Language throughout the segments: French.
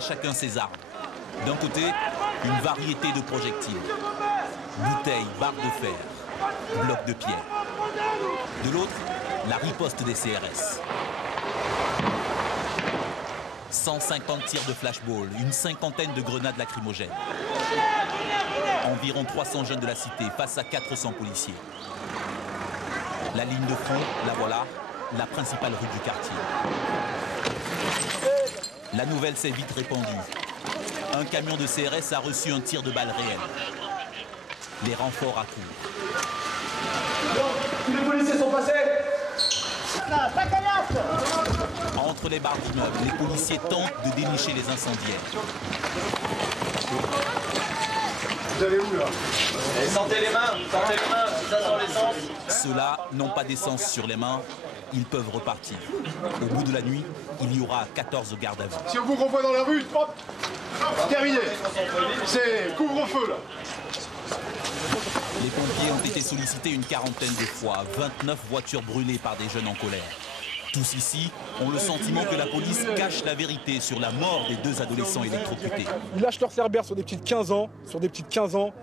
À chacun ses armes. D'un côté, une variété de projectiles. Bouteilles, barres de fer, blocs de pierre. De l'autre, la riposte des CRS. 150 tirs de flashball, une cinquantaine de grenades lacrymogènes. Environ 300 jeunes de la cité face à 400 policiers. La ligne de front, la voilà, la principale rue du quartier. La nouvelle s'est vite répandue. Un camion de CRS a reçu un tir de balle réel. Les renforts accourent. Tous les policiers sont passés. Entre les barres d'immeubles, les policiers tentent de dénicher les incendiaires. Vous allez où là? Sentez les mains, ça sent l'essence. Ceux-là n'ont pas d'essence sur les mains, ils peuvent repartir. Au bout de la nuit, il y aura 14 gardes à vue. Si on vous renvoie dans la rue, hop, terminé. C'est couvre-feu là. Les pompiers ont été sollicités une quarantaine de fois, 29 voitures brûlées par des jeunes en colère. Tous ici ont le sentiment que la police cache la vérité sur la mort des 2 adolescents électrocutés. Ils lâchent leur cerbère sur des petites 15 ans,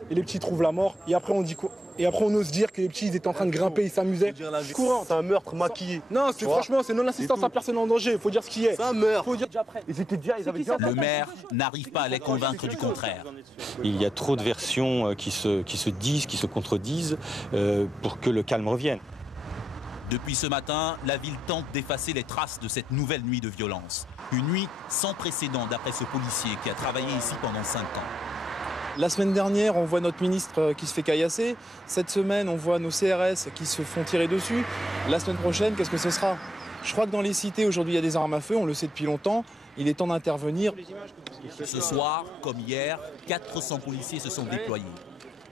et les petits trouvent la mort. Et après on dit quoi? Et après on ose dire que les petits ils étaient en train de grimper, ils s'amusaient. Courant. C'est un meurtre maquillé. Non, c'est franchement, c'est non-assistance à personne en danger, il faut dire ce qui est. C'est un meurtre. Faut dire... Ils avaient déjà... Le maire n'arrive pas à les convaincre du contraire. Il y a trop de versions qui se disent, qui se contredisent pour que le calme revienne. Depuis ce matin, la ville tente d'effacer les traces de cette nouvelle nuit de violence. Une nuit sans précédent d'après ce policier qui a travaillé ici pendant 5 ans. La semaine dernière, on voit notre ministre qui se fait caillasser. Cette semaine, on voit nos CRS qui se font tirer dessus. La semaine prochaine, qu'est-ce que ce sera? Je crois que dans les cités, aujourd'hui, il y a des armes à feu, on le sait depuis longtemps. Il est temps d'intervenir. Ce soir, comme hier, 400 policiers se sont déployés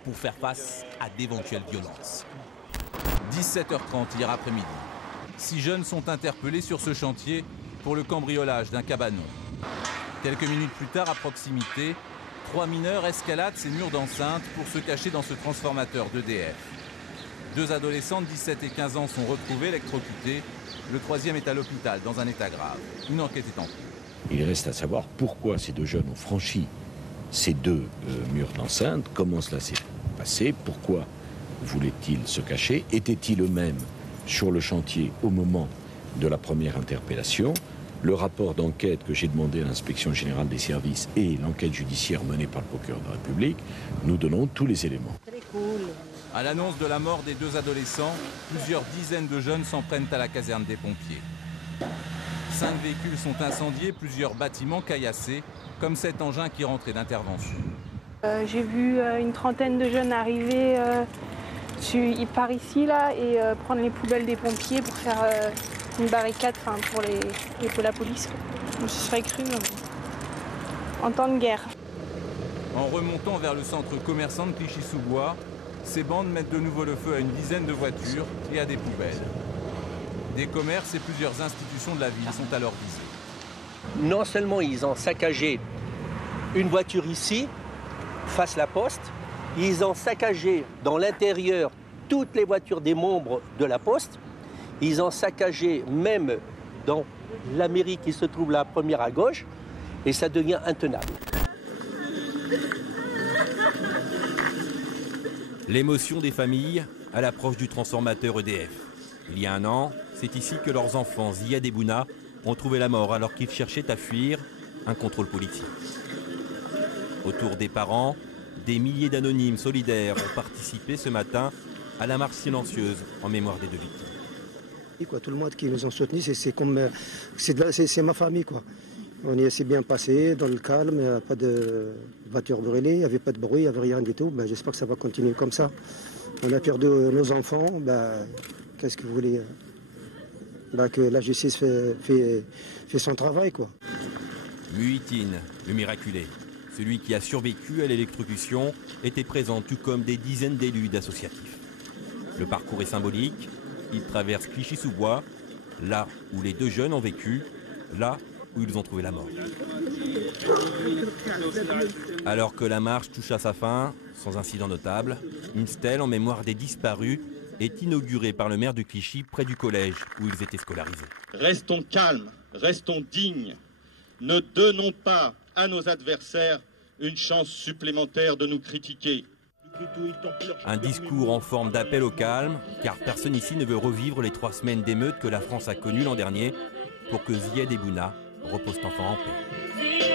pour faire face à d'éventuelles violences. 17h30 hier après-midi. 6 jeunes sont interpellés sur ce chantier pour le cambriolage d'un cabanon. Quelques minutes plus tard, à proximité, 3 mineurs escaladent ces murs d'enceinte pour se cacher dans ce transformateur d'EDF. 2 adolescents de 17 et 15 ans sont retrouvés électrocutés. Le 3e est à l'hôpital dans un état grave. Une enquête est en cours. Il reste à savoir pourquoi ces 2 jeunes ont franchi ces 2 murs d'enceinte, comment cela s'est passé, pourquoi voulaient-ils se cacher, étaient-ils eux-mêmes sur le chantier au moment de la première interpellation. Le rapport d'enquête que j'ai demandé à l'inspection générale des services et l'enquête judiciaire menée par le procureur de la République nous donnons tous les éléments. À l'annonce de la mort des 2 adolescents, plusieurs dizaines de jeunes s'en prennent à la caserne des pompiers. 5 véhicules sont incendiés, plusieurs bâtiments caillassés, comme cet engin qui rentrait d'intervention. J'ai vu une trentaine de jeunes arriver par ici là, et prendre les poubelles des pompiers pour faire une barricade pour la police. On se serait cru en temps de guerre. En remontant vers le centre commerçant de Clichy-sous-Bois, ces bandes mettent de nouveau le feu à une dizaine de voitures et à des poubelles. Des commerces et plusieurs institutions de la ville sont alors visés. Non seulement ils ont saccagé une voiture ici, face la poste, ils ont saccagé dans l'intérieur toutes les voitures des membres de la poste, ils ont saccagé même dans la mairie qui se trouve la première à gauche, et ça devient intenable. L'émotion des familles à l'approche du transformateur EDF. Il y a 1 an, c'est ici que leurs enfants, Ziad et Bouna, ont trouvé la mort alors qu'ils cherchaient à fuir un contrôle policier. Autour des parents, des milliers d'anonymes solidaires ont participé ce matin à la marche silencieuse en mémoire des 2 victimes. Et quoi, tout le monde qui nous ont soutenus, c'est ma famille, quoi. On est assez bien passé, dans le calme, il n'y a pas de voiture brûlée, il n'y avait pas de bruit, il n'y avait rien du tout. Ben, j'espère que ça va continuer comme ça. On a perdu nos enfants, ben, qu'est-ce que vous voulez? Ben, que la justice fait son travail, quoi. Muhitine, le miraculé, celui qui a survécu à l'électrocution, était présent tout comme des dizaines d'élus d'associatifs. Le parcours est symbolique, il traverse Clichy-sous-Bois, là où les 2 jeunes ont vécu, là où ils ont trouvé la mort. Alors que la marche touche à sa fin, sans incident notable, une stèle en mémoire des disparus est inaugurée par le maire de Clichy près du collège où ils étaient scolarisés. Restons calmes, restons dignes, ne donnons pas à nos adversaires une chance supplémentaire de nous critiquer. Un discours en forme d'appel au calme, car personne ici ne veut revivre les 3 semaines d'émeutes que la France a connues l'an dernier, pour que Ziad et Bouna reposent enfin en paix.